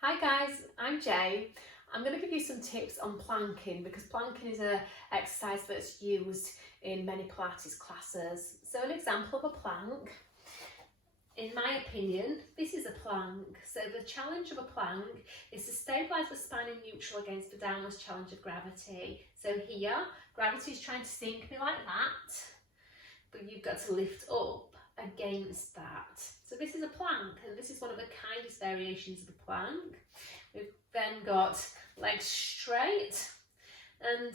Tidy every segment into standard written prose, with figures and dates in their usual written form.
Hi guys, I'm Jay. I'm going to give you some tips on planking because planking is an exercise that's used in many Pilates classes. So an example of a plank, in my opinion, this is a plank. So the challenge of a plank is to stabilise the spine in neutral against the downwards challenge of gravity. So here, gravity is trying to sink me like that, but you've got to lift up against that. So this is a plank, and this is one of the kindest variations of a plank. We've then got legs straight, and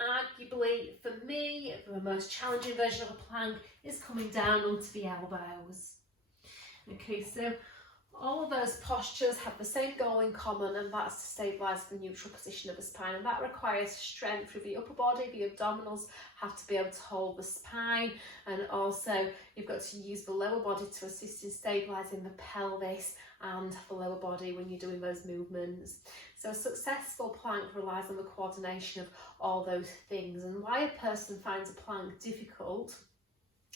arguably for me, the most challenging version of a plank is coming down onto the elbows. Okay, so all of those postures have the same goal in common, and that's to stabilise the neutral position of the spine, and that requires strength through the upper body. The abdominals have to be able to hold the spine, and also you've got to use the lower body to assist in stabilising the pelvis and the lower body when you're doing those movements. So a successful plank relies on the coordination of all those things, and why a person finds a plank difficult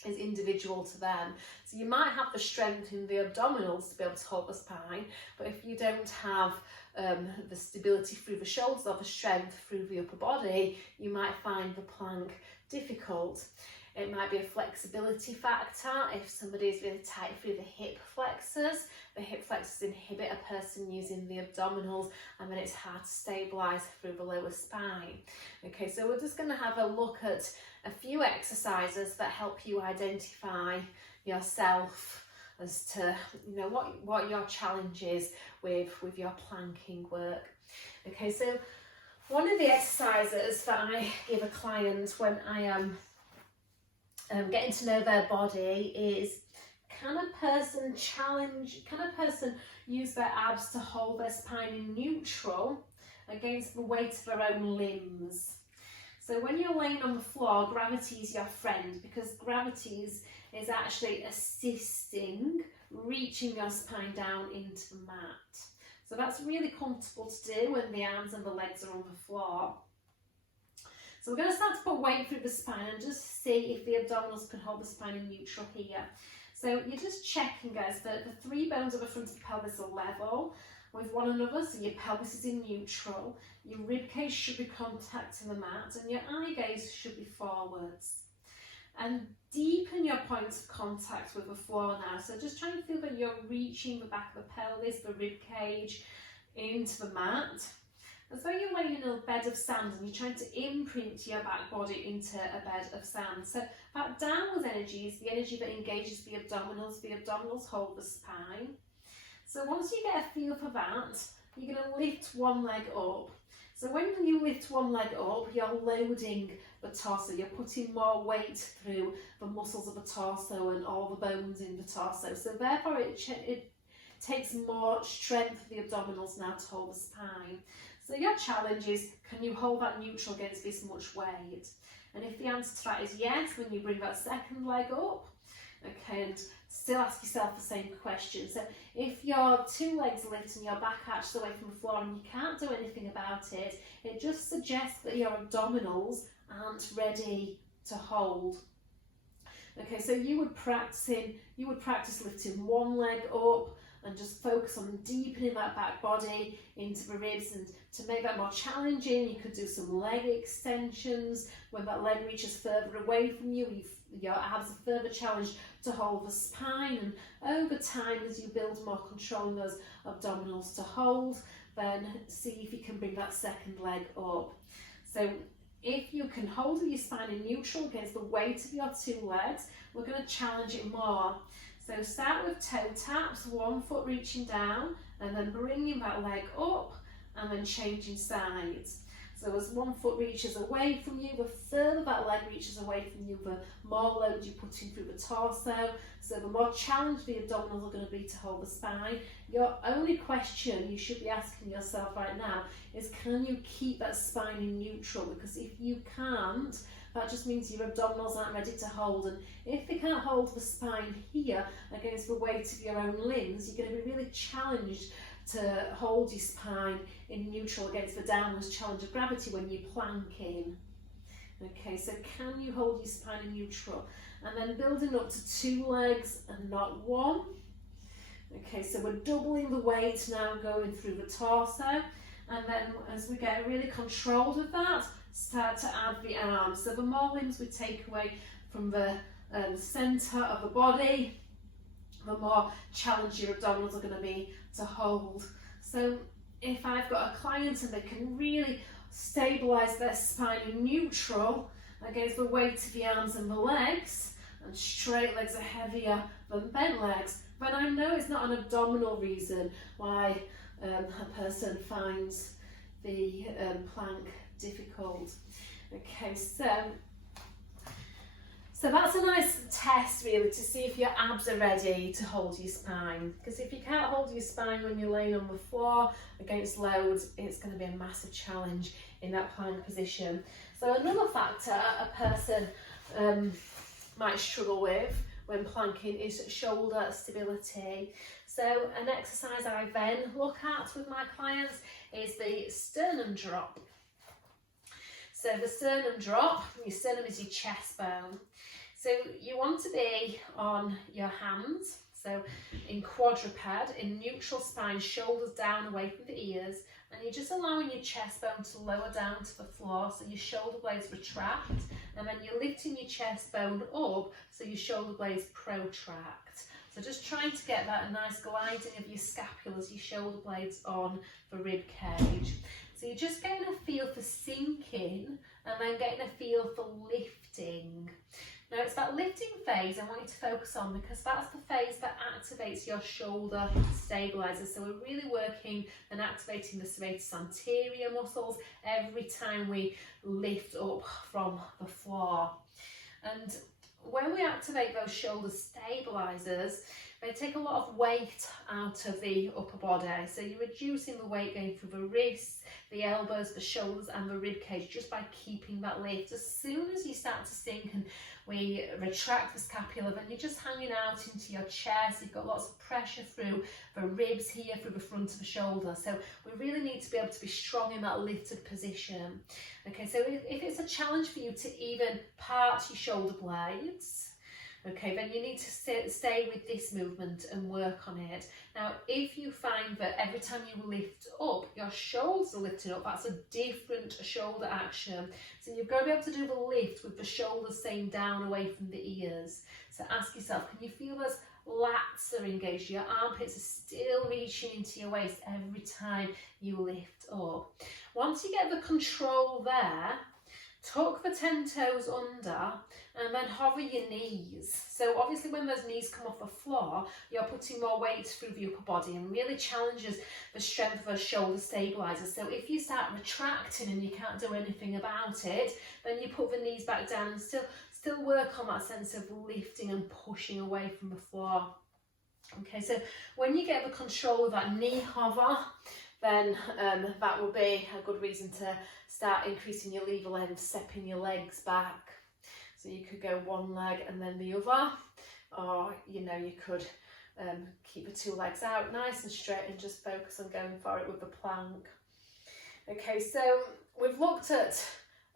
is individual to them. So you might have the strength in the abdominals to be able to hold the spine, but if you don't have the stability through the shoulders or the strength through the upper body, you might find the plank difficult. It might be a flexibility factor. If somebody is really tight through the hip flexors inhibit a person using the abdominals, and then it's hard to stabilise through the lower spine. Okay, so we're just going to have a look at a few exercises that help you identify yourself as to what your challenge is with your planking work. Okay, so one of the exercises that I give a client when I am getting to know their body is, can a person use their abs to hold their spine in neutral against the weight of their own limbs? So when you're laying on the floor, gravity is your friend, because gravity is actually assisting reaching your spine down into the mat. So that's really comfortable to do when the arms and the legs are on the floor. So we're going to start to put weight through the spine and just see if the abdominals can hold the spine in neutral here. So you're just checking, guys, that the three bones of the front of the pelvis are level with one another, so your pelvis is in neutral, your rib cage should be contacting the mat, and your eye gaze should be forwards. And deepen your points of contact with the floor now. So just try and feel that you're reaching the back of the pelvis, the rib cage, into the mat. As though you're laying in a bed of sand and you're trying to imprint your back body into a bed of sand. So that downwards energy is the energy that engages the abdominals. The abdominals hold the spine. So once you get a feel for that, you're going to lift one leg up. So when you lift one leg up, you're loading the torso. You're putting more weight through the muscles of the torso and all the bones in the torso. So therefore it takes more strength for the abdominals now to hold the spine. So your challenge is, can you hold that neutral against this much weight? And if the answer to that is yes, when you bring that second leg up, okay, and still ask yourself the same question. So if your two legs lift and your back arches away from the floor and you can't do anything about it, it just suggests that your abdominals aren't ready to hold. Okay, so you would practice lifting one leg up and just focus on deepening that back body into the ribs, and to make that more challenging, you could do some leg extensions. When that leg reaches further away from you, your abs are further challenged to hold the spine, and over time, as you build more control in those abdominals to hold, then see if you can bring that second leg up. So if you can hold your spine in neutral against the weight of your two legs, we're going to challenge it more. So start with toe taps, one foot reaching down, and then bringing that leg up, and then changing sides. So as one foot reaches away from you, the further that leg reaches away from you, the more load you're putting through the torso. So the more challenged the abdominals are going to be to hold the spine. Your only question you should be asking yourself right now is, can you keep that spine in neutral? Because if you can't, that just means your abdominals aren't ready to hold, and if they can't hold the spine here against the weight of your own limbs, you're going to be really challenged to hold your spine in neutral against the downwards challenge of gravity when you're planking. Okay, so can you hold your spine in neutral? And then building up to two legs and not one. Okay, so we're doubling the weight now going through the torso, and then as we get really controlled with that, start to add the arms. So the more limbs we take away from the centre of the body, the more challenging your abdominals are going to be to hold. So if I've got a client and they can really stabilise their spine in neutral against the weight of the arms and the legs, and straight legs are heavier than bent legs, then I know it's not an abdominal reason why a person finds the plank difficult. Okay, so that's a nice test really to see if your abs are ready to hold your spine, because if you can't hold your spine when you're laying on the floor against loads, it's going to be a massive challenge in that plank position. So another factor a person might struggle with when planking is shoulder stability. So an exercise I then look at with my clients is the sternum drop. So the sternum drop, your sternum is your chest bone. So you want to be on your hands, so in quadruped, in neutral spine, shoulders down away from the ears, and you're just allowing your chest bone to lower down to the floor so your shoulder blades retract, and then you're lifting your chest bone up so your shoulder blades protract. So just trying to get that nice gliding of your scapulas, your shoulder blades on the rib cage. So you're just getting a feel for sinking and then getting a feel for lifting. Now it's that lifting phase I want you to focus on, because that's the phase that activates your shoulder stabilizer. So we're really working and activating the serratus anterior muscles every time we lift up from the floor. And when we activate those shoulder stabilizers, they take a lot of weight out of the upper body. So you're reducing the weight going through the wrists, the elbows, the shoulders and the rib cage just by keeping that lift. As soon as you start to sink and we retract the scapula, then you're just hanging out into your chest. You've got lots of pressure through the ribs here, through the front of the shoulder. So we really need to be able to be strong in that lifted position. Okay, so if it's a challenge for you to even part your shoulder blades, okay, then you need to stay with this movement and work on it. Now, if you find that every time you lift up, your shoulders are lifted up, that's a different shoulder action. So you've got to be able to do the lift with the shoulders staying down away from the ears. So ask yourself, can you feel those lats are engaged? Your armpits are still reaching into your waist every time you lift up. Once you get the control there, tuck the 10 toes under and then hover your knees. So obviously when those knees come off the floor, you're putting more weight through the upper body and really challenges the strength of those shoulder stabilizers. So if you start retracting and you can't do anything about it, then you put the knees back down and still work on that sense of lifting and pushing away from the floor. Okay, so when you get the control of that knee hover, then that will be a good reason to start increasing your lever length, stepping your legs back. So you could go one leg and then the other, or you could keep the two legs out nice and straight and just focus on going for it with the plank. Okay, so we've looked at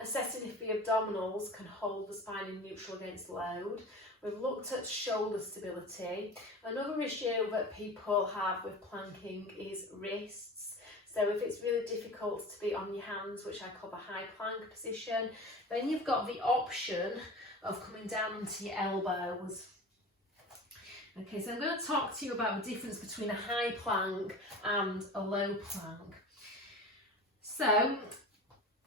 assessing if the abdominals can hold the spine in neutral against load. We've looked at shoulder stability. Another issue that people have with planking is wrists. So if it's really difficult to be on your hands, which I call the high plank position, then you've got the option of coming down onto your elbows. Okay, so I'm going to talk to you about the difference between a high plank and a low plank. So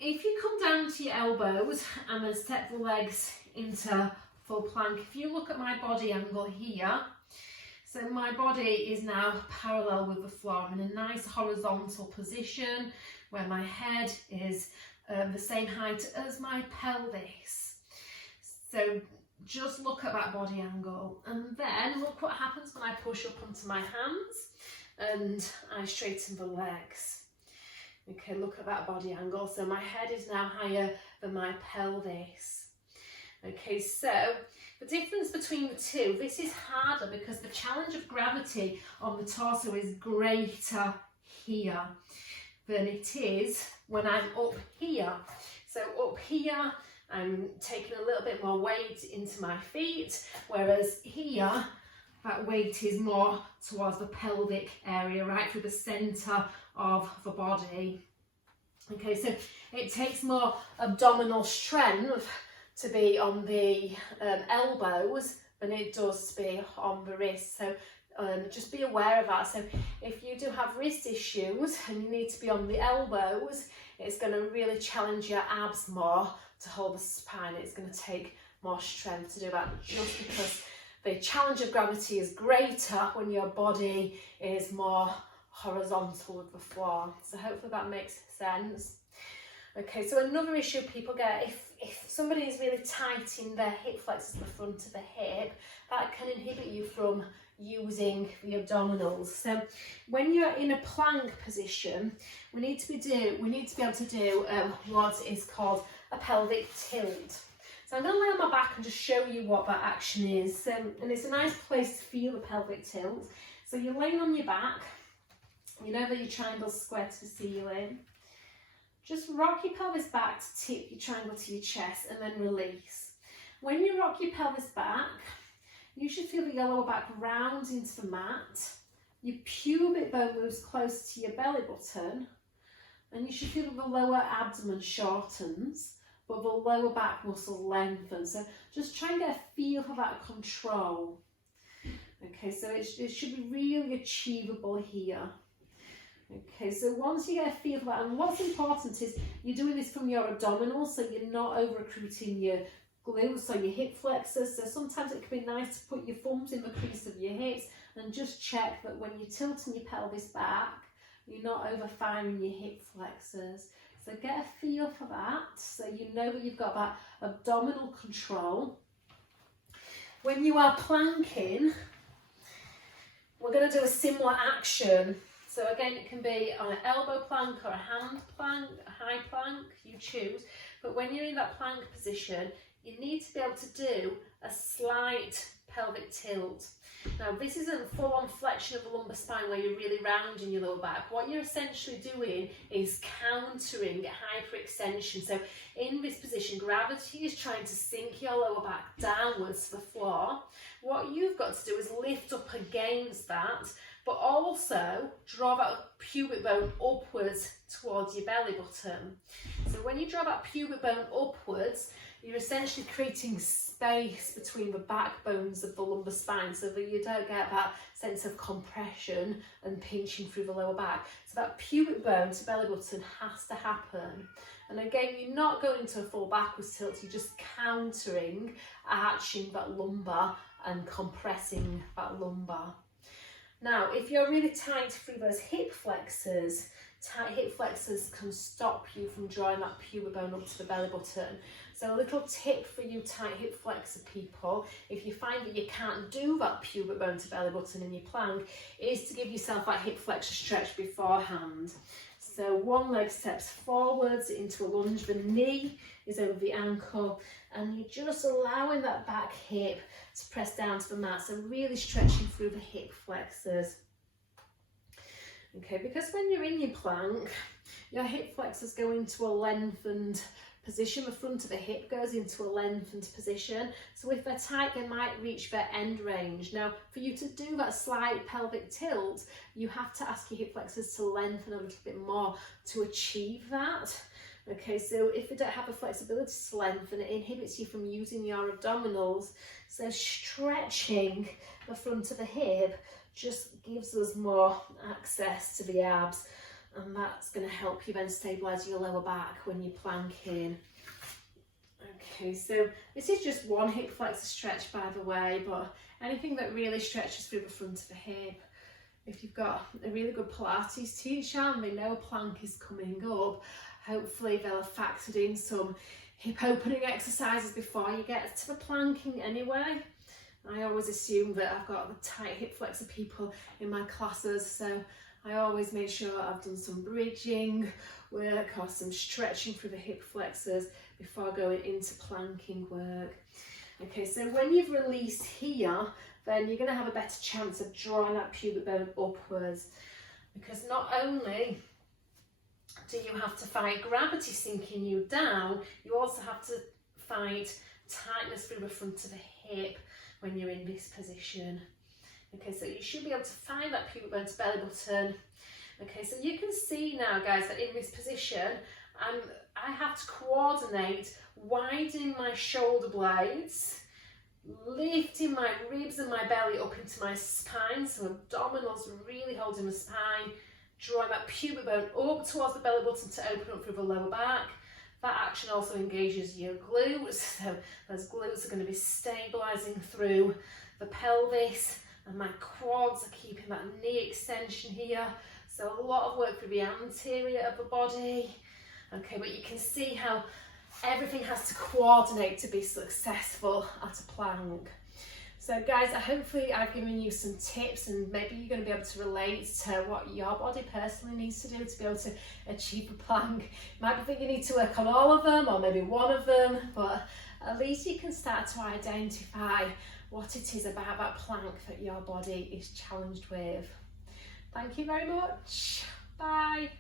if you come down to your elbows and then step the legs into full plank, if you look at my body angle here, so my body is now parallel with the floor in a nice horizontal position where my head is the same height as my pelvis. So just look at that body angle, and then look what happens when I push up onto my hands and I straighten the legs. Okay, look at that body angle. So my head is now higher than my pelvis. Okay, so the difference between the two, this is harder because the challenge of gravity on the torso is greater here than it is when I'm up here. So up here, I'm taking a little bit more weight into my feet, whereas here, that weight is more towards the pelvic area, right through the centre of the body. Okay, so it takes more abdominal strength to be on the elbows than it does to be on the wrists. So just be aware of that. So if you do have wrist issues and you need to be on the elbows, it's going to really challenge your abs more to hold the spine. It's going to take more strength to do that, just because the challenge of gravity is greater when your body is more horizontal with the floor. So hopefully that makes sense. Okay, so another issue people get, if somebody is really tight in their hip flexors at the front of the hip, that can inhibit you from using the abdominals. So when you're in a plank position, we need to be able to do what is called a pelvic tilt. So I'm going to lay on my back and just show you what that action is. And it's a nice place to feel the pelvic tilt. So you're laying on your back, you know that your triangle's square to the ceiling. Just rock your pelvis back to tip your triangle to your chest and then release. When you rock your pelvis back, you should feel that your lower back rounds into the mat. Your pubic bone moves close to your belly button, and you should feel that the lower abdomen shortens, but the lower back muscle lengthens. So just try and get a feel for that control. Okay, so it should be really achievable here. Okay, so once you get a feel for that, and what's important is you're doing this from your abdominals, so you're not over recruiting your glutes or your hip flexors. So sometimes it can be nice to put your thumbs in the crease of your hips and just check that when you're tilting your pelvis back, you're not overfiring your hip flexors. So get a feel for that, so you know that you've got that abdominal control. When you are planking, we're going to do a similar action. So again, it can be on an elbow plank or a hand plank, a high plank, you choose. But when you're in that plank position, you need to be able to do a slight pelvic tilt. Now, this isn't full-on flexion of the lumbar spine where you're really rounding your lower back. What you're essentially doing is countering hyperextension. So in this position, gravity is trying to sink your lower back downwards to the floor. What you've got to do is lift up against that, but also draw that pubic bone upwards towards your belly button. So when you draw that pubic bone upwards, you're essentially creating space between the backbones of the lumbar spine so that you don't get that sense of compression and pinching through the lower back. So that pubic bone to belly button has to happen. And again, you're not going into a full backwards tilt, you're just countering, arching that lumbar and compressing that lumbar. Now, if you're really tight through those hip flexors, tight hip flexors can stop you from drawing that pubic bone up to the belly button. So a little tip for you tight hip flexor people, if you find that you can't do that pubic bone to belly button in your plank, is to give yourself that hip flexor stretch beforehand. So one leg steps forwards into a lunge, the knee is over the ankle, and you're just allowing that back hip to press down to the mat, so really stretching through the hip flexors. Okay, because when you're in your plank, your hip flexors go into a lengthened position, the front of the hip goes into a lengthened position, so if they're tight they might reach their end range. Now for you to do that slight pelvic tilt, you have to ask your hip flexors to lengthen a little bit more to achieve that. Okay, so if they don't have the flexibility to lengthen, it inhibits you from using your abdominals, so stretching the front of the hip just gives us more access to the abs, and that's going to help you then stabilise your lower back when you're planking. Okay, so this is just one hip flexor stretch, by the way, but anything that really stretches through the front of the hip, if you've got a really good Pilates teacher and they know a plank is coming up, hopefully they'll have factored in some hip opening exercises before you get to the planking anyway. I always assume that I've got the tight hip flexor people in my classes, so I always make sure I've done some bridging work or some stretching through the hip flexors before going into planking work. Okay, so when you've released here, then you're going to have a better chance of drawing that pubic bone upwards, because not only do you have to fight gravity sinking you down, you also have to fight tightness through the front of the hip when you're in this position. Okay, so you should be able to find that pubic bone to belly button. Okay, so you can see now, guys, that in this position, I have to coordinate widening my shoulder blades, lifting my ribs and my belly up into my spine, so abdominals really holding the spine, drawing that pubic bone up towards the belly button to open up through the lower back. That action also engages your glutes, so those glutes are going to be stabilising through the pelvis, and my quads are keeping that knee extension here. So a lot of work for the anterior of the body. Okay, but you can see how everything has to coordinate to be successful at a plank. So guys, hopefully I've given you some tips, and maybe you're going to be able to relate to what your body personally needs to do to be able to achieve a plank. You might think you need to work on all of them or maybe one of them, but at least you can start to identify what it is about that plank that your body is challenged with. Thank you very much. Bye.